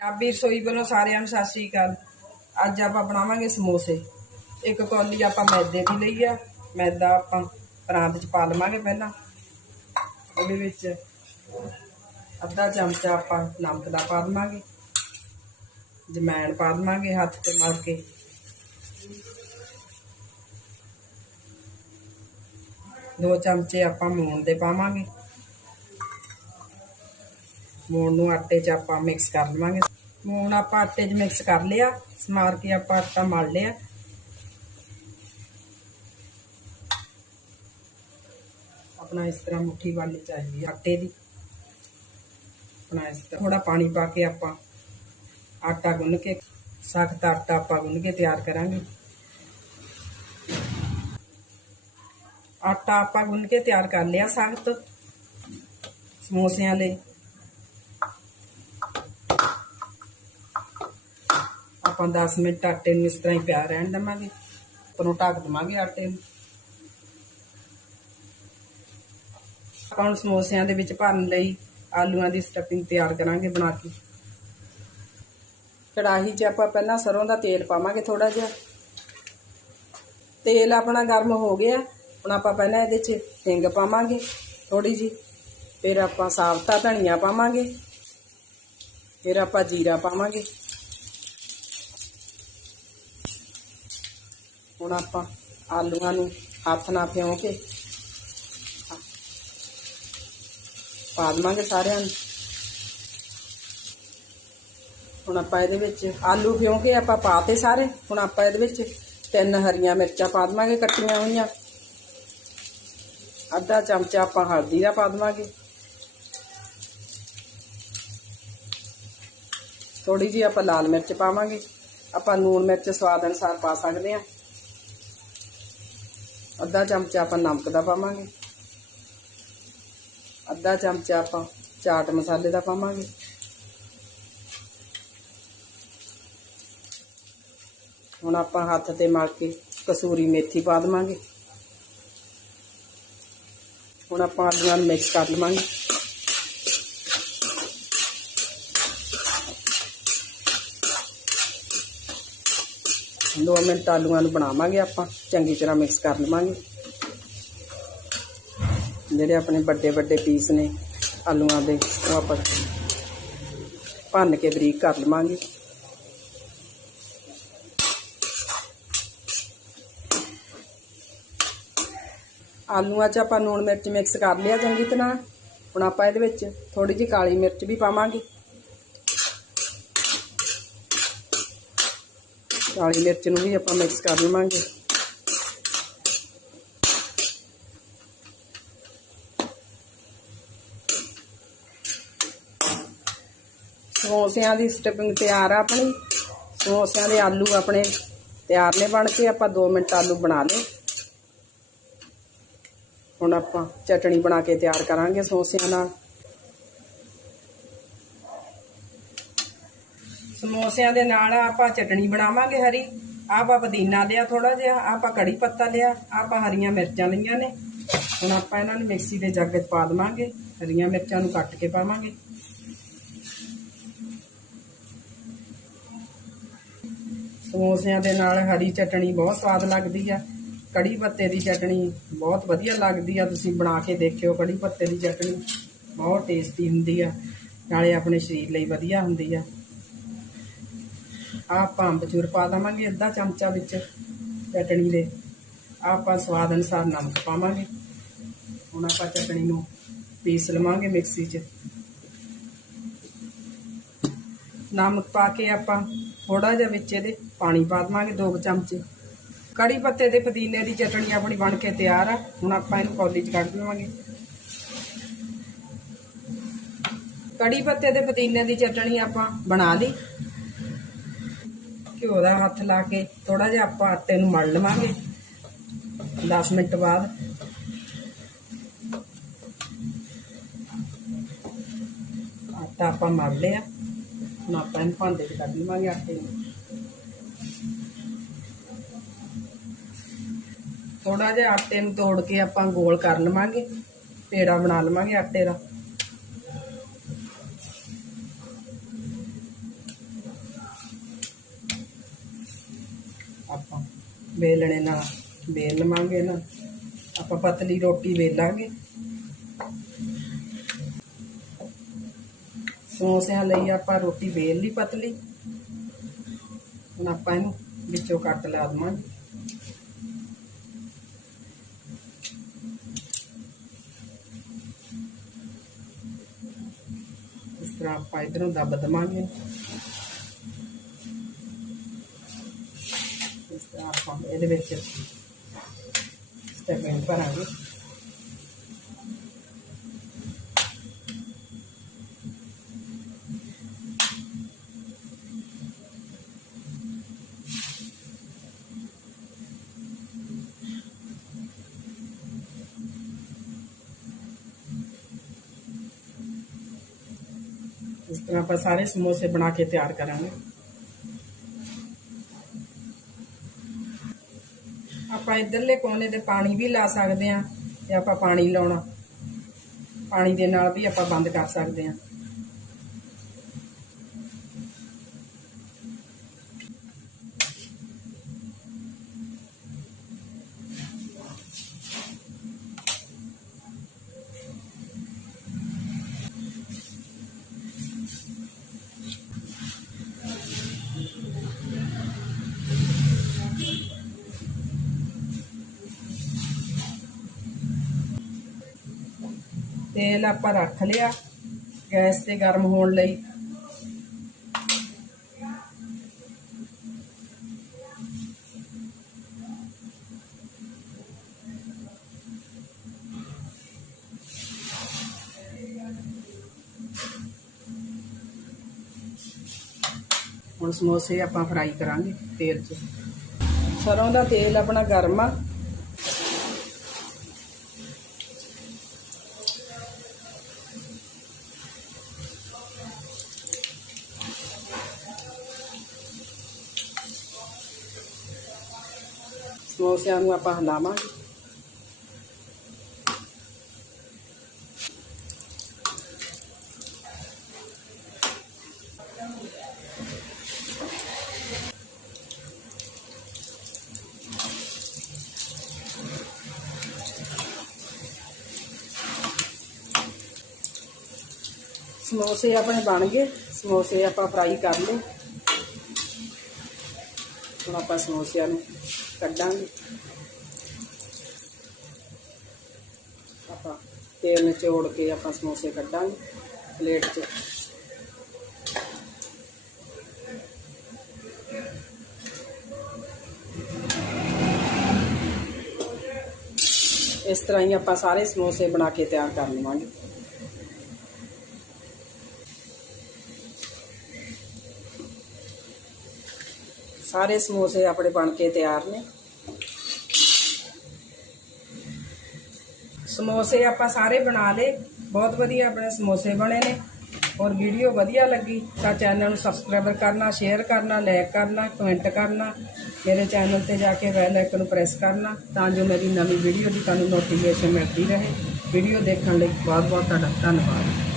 ਪੰਜਾਬੀ ਰਸੋਈ ਵੱਲੋਂ ਸਾਰਿਆਂ ਨੂੰ ਸਤਿ ਸ੍ਰੀ ਅਕਾਲ। ਅੱਜ ਆਪਾਂ ਬਣਾਵਾਂਗੇ ਸਮੋਸੇ। ਇੱਕ ਕੌਲੀ ਆਪਾਂ ਮੈਦੇ ਦੀ ਲਈ ਆ। ਮੈਦਾ ਆਪਾਂ ਪਰਾਤ 'ਚ ਪਾ ਲਵਾਂਗੇ ਪਹਿਲਾਂ। ਉਹਦੇ ਵਿੱਚ ਅੱਧਾ ਚਮਚਾ ਆਪਾਂ ਨਮਕ ਦਾ ਪਾ ਦੇਵਾਂਗੇ ਜਮੈਣ ਪਾ ਦੇਵਾਂਗੇ ਹੱਥ ਤੇ ਮਲ ਕੇ। ਦੋ ਚਮਚੇ ਆਪਾਂ ਮੂਣ ਦੇ ਪਾਵਾਂਗੇ। ਮੂਣ ਨੂੰ ਆਟੇ 'ਚ ਆਪਾਂ ਮਿਕਸ ਕਰ ਲਵਾਂਗੇ। ਮੂਣ ਆਪਾਂ ਆਟੇ 'ਚ ਮਿਕਸ ਕਰ ਲਿਆ, ਸਮਾਰ ਕੇ ਆਪਾਂ ਆਟਾ ਮਲ ਲਿਆ। ਆਪਣਾ ਇਸ ਤਰ੍ਹਾਂ ਮੁੱਠੀ ਵਾਲੀ ਚਾਹੀਦੀ ਆਟੇ ਦੀ। ਆਪਣਾ ਇਸ ਤਰ੍ਹਾਂ ਥੋੜਾ ਪਾਣੀ ਪਾ ਕੇ ਆਪਾਂ ਆਟਾ ਗੁੰਨ ਕੇ, ਸਖਤ ਆਟਾ ਆਪਾਂ ਗੁੰਨ ਕੇ ਤਿਆਰ ਕਰਾਂਗੇ। ਆਟਾ ਆਪਾਂ ਗੁੰਨ ਕੇ ਤਿਆਰ ਕਰ ਲਿਆ ਸਖਤ ਸਮੋਸਿਆਂ ਲਈ। ਆਪਾਂ 10 ਮਿੰਟ ਆਟੇ ਨੂੰ ਇਸ ਤਰ੍ਹਾਂ ਹੀ ਪਿਆ ਰਹਿਣ ਦੇਵਾਂਗੇ। ਉੱਪਰੋਂ ਢੱਕ ਦੇਵਾਂਗੇ ਆਟੇ ਨੂੰ। ਆਪਾਂ ਹੁਣ ਸਮੋਸਿਆਂ ਦੇ ਵਿੱਚ ਭਰਨ ਲਈ ਆਲੂਆਂ ਦੀ ਸਟਫਿੰਗ ਤਿਆਰ ਕਰਾਂਗੇ ਬਣਾ ਕੇ। ਕੜਾਹੀ 'ਚ ਆਪਾਂ ਪਹਿਲਾਂ ਸਰੋਂ ਦਾ ਤੇਲ ਪਾਵਾਂਗੇ ਥੋੜਾ ਜਿਹਾ। ਤੇਲ ਆਪਣਾ ਗਰਮ ਹੋ ਗਿਆ। ਹੁਣ ਆਪਾਂ ਪਹਿਲਾਂ ਇਹਦੇ 'ਚ ਹਿੰਗ ਪਾਵਾਂਗੇ ਥੋੜੀ ਜੀ ਫਿਰ ਆਪਾਂ ਸਾਬਤਾ ਧਨੀਆ ਪਾਵਾਂਗੇ। ਫਿਰ ਆਪਾਂ ਜੀਰਾ ਪਾਵਾਂਗੇ। ਹੁਣ ਆਪਾਂ ਆਲੂਆਂ ਨੂੰ ਹੱਥ ਨਾਲ ਫਿਉਂ ਕੇ ਪਾ ਦੇਵਾਂਗੇ ਸਾਰਿਆਂ ਨੂੰ। ਹੁਣ ਆਪਾਂ ਇਹਦੇ ਵਿੱਚ ਆਲੂ ਫਿਉਂ ਕੇ ਆਪਾਂ ਪਾਤੇ ਸਾਰੇ। ਹੁਣ ਆਪਾਂ ਇਹਦੇ ਵਿੱਚ ਤਿੰਨ ਹਰੀਆਂ ਮਿਰਚਾਂ ਪਾ ਦੇਵਾਂਗੇ ਕੱਟੀਆਂ ਹੋਈਆਂ। ਅੱਧਾ ਚਮਚਾ ਆਪਾਂ ਹਲਦੀ ਦਾ ਪਾ ਦੇਵਾਂਗੇ। ਥੋੜੀ ਜੀ ਆਪਾਂ ਲਾਲ ਮਿਰਚ ਪਾਵਾਂਗੇ। ਆਪਾਂ ਲੂਣ ਮਿਰਚ ਸਵਾਦ ਅਨੁਸਾਰ ਪਾ ਸਕਦੇ ਹਾਂ। ਅੱਧਾ ਚਮਚਾ ਆਪਾਂ ਨਮਕ ਦਾ ਪਾਵਾਂਗੇ। ਅੱਧਾ ਚਮਚਾ ਆਪਾਂ ਚਾਟ ਮਸਾਲੇ ਦਾ ਪਾਵਾਂਗੇ। ਹੁਣ ਆਪਾਂ ਹੱਥ ਤੇ ਮਲ ਕੇ ਕਸੂਰੀ ਮੇਥੀ ਪਾ ਦੇਵਾਂਗੇ। ਹੁਣ ਆਪਾਂ ਆਲੂਆਂ ਨੂੰ ਮਿਕਸ ਕਰ ਲਵਾਂਗੇ। ਦੋ ਮਿੰਟ ਆਲੂਆਂ ਨੂੰ ਬਣਾਵਾਂਗੇ ਆਪਾਂ, ਚੰਗੀ ਤਰ੍ਹਾਂ ਮਿਕਸ ਕਰ ਲਵਾਂਗੇ। ਜਿਹੜੇ ਆਪਣੇ ਵੱਡੇ ਵੱਡੇ ਪੀਸ ਨੇ ਆਲੂਆਂ ਦੇ, ਉਹ ਆਪਾਂ ਭੰਨ ਕੇ ਬਰੀਕ ਕਰ ਲਵਾਂਗੇ। ਆਲੂਆਂ 'ਚ ਆਪਾਂ ਨੂਣ ਮਿਰਚ ਮਿਕਸ ਕਰ ਲਿਆ ਚੰਗੀ ਤਰ੍ਹਾਂ। ਹੁਣ ਆਪਾਂ ਇਹਦੇ ਵਿੱਚ ਥੋੜੀ ਜਿਹੀ ਕਾਲੀ ਮਿਰਚ ਵੀ ਪਾਵਾਂਗੇ। ਕਾਲੀ ਮਿਰਚ ਨੂੰ ਵੀ ਆਪਾਂ ਮਿਕਸ ਕਰ ਲਵਾਂਗੇ। ਸਮੋਸਿਆਂ ਦੀ ਸਟਫਿੰਗ ਤਿਆਰ ਆ ਆਪਣੀ। ਸਮੋਸਿਆਂ ਦੇ ਆਲੂ ਆਪਣੇ ਤਿਆਰ ਨੇ ਬਣ ਕੇ, ਆਪਾਂ 2 ਮਿੰਟ ਆਲੂ ਬਣਾ ਲਏ। ਹੁਣ ਆਪਾਂ ਚਟਣੀ ਬਣਾ ਕੇ ਤਿਆਰ ਕਰਾਂਗੇ ਸਮੋਸਿਆਂ ਨਾਲ। ਸਮੋਸਿਆਂ ਦੇ ਨਾਲ ਆਪਾਂ ਚਟਣੀ ਬਣਾਵਾਂਗੇ ਹਰੀ। ਆਪਾਂ ਪੁਦੀਨਾ ਲਿਆ ਥੋੜਾ ਜਿਹਾ ਆਪਾਂ ਕੜੀ ਪੱਤਾ ਲਿਆ ਆਪਾਂ ਹਰੀਆਂ ਮਿਰਚਾਂ ਲਈਆਂ ਨੇ। ਹੁਣ ਆਪਾਂ ਇਹਨਾਂ ਨੂੰ ਮਿਕਸੀ ਦੇ ਜੱਗ 'ਚ ਪਾ ਦੇਵਾਂਗੇ, ਹਰੀਆਂ ਮਿਰਚਾਂ ਨੂੰ ਕੱਟ ਕੇ ਪਾਵਾਂਗੇ। ਸਮੋਸਿਆਂ ਦੇ ਨਾਲ ਹਰੀ ਚਟਣੀ ਬਹੁਤ ਸਵਾਦ ਲੱਗਦੀ ਆ। ਕੜੀ ਪੱਤੇ ਦੀ ਚਟਣੀ ਬਹੁਤ ਵਧੀਆ ਲੱਗਦੀ ਆ। ਤੁਸੀਂ ਬਣਾ ਕੇ ਦੇਖਿਓ ਕੜੀ ਪੱਤੇ ਦੀ ਚਟਣੀ, ਬਹੁਤ ਟੇਸਟੀ ਹੁੰਦੀ ਆ। ਨਾਲੇ ਆਪਣੇ ਸਰੀਰ ਲਈ ਵਧੀਆ ਹੁੰਦੀ ਆ। ਆਪਾਂ ਅੰਬਚੂਰ ਪਾ ਦੇਵਾਂਗੇ, ਅੱਧਾ ਚਮਚਾ ਵਿੱਚ ਚਟਣੀ ਦੇ। ਆਪਾਂ ਸਵਾਦ ਅਨੁਸਾਰ ਨਮਕ ਪਾਵਾਂਗੇ। ਹੁਣ ਆਪਾਂ ਚਟਣੀ ਨੂੰ ਪੀਸ ਲਵਾਂਗੇ ਮਿਕਸੀ 'ਚ। ਨਮਕ ਪਾ ਕੇ ਆਪਾਂ ਥੋੜਾ ਜਿਹਾ ਵਿੱਚ ਇਹਦੇ ਪਾਣੀ ਪਾ ਦੇਵਾਂਗੇ, ਦੋ ਕੁ ਚਮਚੇ। ਕੜੀ ਪੱਤੇ ਦੇ ਪੁਦੀਨੇ ਦੀ ਚਟਣੀ ਆਪਣੀ ਬਣ ਕੇ ਤਿਆਰ ਆ। ਹੁਣ ਆਪਾਂ ਇਹਨੂੰ ਕੌਲੀ 'ਚ ਕੱਢ ਲਵਾਂਗੇ ਕੜੀ ਪੱਤੇ ਦੇ ਪੁਦੀਨੇ ਦੀ ਚਟਣੀ ਆਪਾਂ ਬਣਾ ਲਈ। ਘਿਓ ਦਾ ਹੱਥ ਲਾ ਕੇ ਥੋੜਾ ਜਿਹਾ ਆਪਾਂ ਆਟੇ ਨੂੰ ਮਲ ਲਵਾਂਗੇ। 10 ਮਿੰਟ ਬਾਅਦ। ਆਟਾ ਆਪਾਂ ਮਲ ਲਿਆ। ਹੁਣ ਆਪਾਂ ਇਹਨੂੰ ਭਾਂਡੇ 'ਚ ਕੱਢ ਲਵਾਂਗੇ ਆਟੇ ਨੂੰ। ਥੋੜਾ ਜਿਹਾ ਆਟੇ ਨੂੰ ਤੋੜ ਕੇ ਆਪਾਂ ਗੋਲ ਕਰ ਲਵਾਂਗੇ। ਪੇੜਾ ਬਣਾ ਲਵਾਂਗੇ ਆਟੇ ਦਾ। ਵੇਲਣੇ ਨਾਲ, ਵੇਲ ਲਵਾਂਗੇ ਨਾ। ਆਪਾਂ ਪਤਲੀ ਰੋਟੀ ਵੇਲਾਂਗੇ। ਸਮੋਸਿਆਂ ਲਈ ਆਪਾਂ ਰੋਟੀ ਵੇਲ ਲਈ ਪਤਲੀ। ਹੁਣ ਆਪਾਂ ਇਹਨੂੰ ਵਿੱਚੋਂ ਕੱਟ ਲਾ ਦਵਾਂਗੇ। ਇਸ ਤਰ੍ਹਾਂ ਆਪਾਂ ਇਧਰੋਂ ਦੱਬ ਦਵਾਂਗੇ ਇਸ ਤਰ੍ਹਾਂ ਆਪਾਂ ਇਹਦੇ ਵਿੱਚ ਸਟੈਪਿੰਗ ਭਰਾਂਗੇ ਇਸ ਤਰ੍ਹਾਂ ਆਪਾਂ ਸਾਰੇ ਸਮੋਸੇ ਬਣਾ ਕੇ ਤਿਆਰ ਕਰਾਂਗੇ ਆਪਾਂ ਇਧਰਲੇ ਕੋਨੇ ਤੇ ਪਾਣੀ ਵੀ ਲਾ ਸਕਦੇ ਆ ਤੇ ਆਪਾਂ ਪਾਣੀ ਲਾਉਣਾ। ਪਾਣੀ ਦੇ ਨਾਲ ਵੀ ਆਪਾਂ ਬੰਦ ਕਰ ਸਕਦੇ ਆ ਤੇਲ ਆਪਾਂ ਰੱਖ ਲਿਆ, ਗੈਸ ਤੇ ਗਰਮ ਹੋਣ ਲਈ। ਹੁਣ ਸਮੋਸੇ ਆਪਾਂ ਫਰਾਈ ਕਰਾਂਗੇ ਤੇਲ 'ਚ। ਸਰੋਂ ਦਾ ਤੇਲ ਆਪਣਾ ਗਰਮ ਆ। ਸਮੋਸਿਆਂ ਨੂੰ ਆਪਾਂ ਹਿਲਾਵਾਂਗੇ ਸਮੋਸੇ ਆਪਣੇ ਬਣ ਗਏ ਸਮੋਸੇ ਆਪਾਂ ਫਰਾਈ ਕਰ ਲਏ ਹੁਣ ਆਪਾਂ ਸਮੋਸਿਆਂ ਨੂੰ ਕੱਢਾਂਗੇ ਆਪਾਂ ਤੇਲ ਨਿਚੋੜ ਕੇ ਆਪਾਂ ਸਮੋਸੇ ਕੱਢਾਂਗੇ, ਪਲੇਟ 'ਚ। ਇਸ ਤਰ੍ਹਾਂ ਹੀ ਆਪਾਂ ਸਾਰੇ ਸਮੋਸੇ ਬਣਾ ਕੇ ਤਿਆਰ ਕਰ ਲਵਾਂਗੇ। ਸਾਰੇ ਸਮੋਸੇ ਆਪਣੇ ਬਣ ਕੇ ਤਿਆਰ ਨੇ। ਸਮੋਸੇ ਆਪਾਂ ਸਾਰੇ ਬਣਾ ਲਏ। ਬਹੁਤ ਵਧੀਆ ਆਪਣੇ ਸਮੋਸੇ ਬਣੇ ਨੇ। ਔਰ ਵੀਡੀਓ ਵਧੀਆ ਲੱਗੀ ਤਾਂ ਚੈਨਲ ਨੂੰ ਸਬਸਕ੍ਰਾਈਬ ਕਰਨਾ ਸ਼ੇਅਰ ਕਰਨਾ ਲਾਈਕ ਕਰਨਾ ਕਮੈਂਟ ਕਰਨਾ। ਮੇਰੇ ਚੈਨਲ ਤੇ ਜਾ ਕੇ ਬੈਲ ਆਈਕਨ ਨੂੰ ਪ੍ਰੈਸ ਕਰਨਾ ਤਾਂ ਜੋ ਮੇਰੀ ਨਵੀਂ ਵੀਡੀਓ ਦੀ ਤੁਹਾਨੂੰ ਨੋਟੀਫਿਕੇਸ਼ਨ ਮਿਲਦੀ ਰਹੇ। ਵੀਡੀਓ ਦੇਖਣ ਲਈ ਬਹੁਤ ਬਹੁਤ ਤੁਹਾਡਾ ਧੰਨਵਾਦ।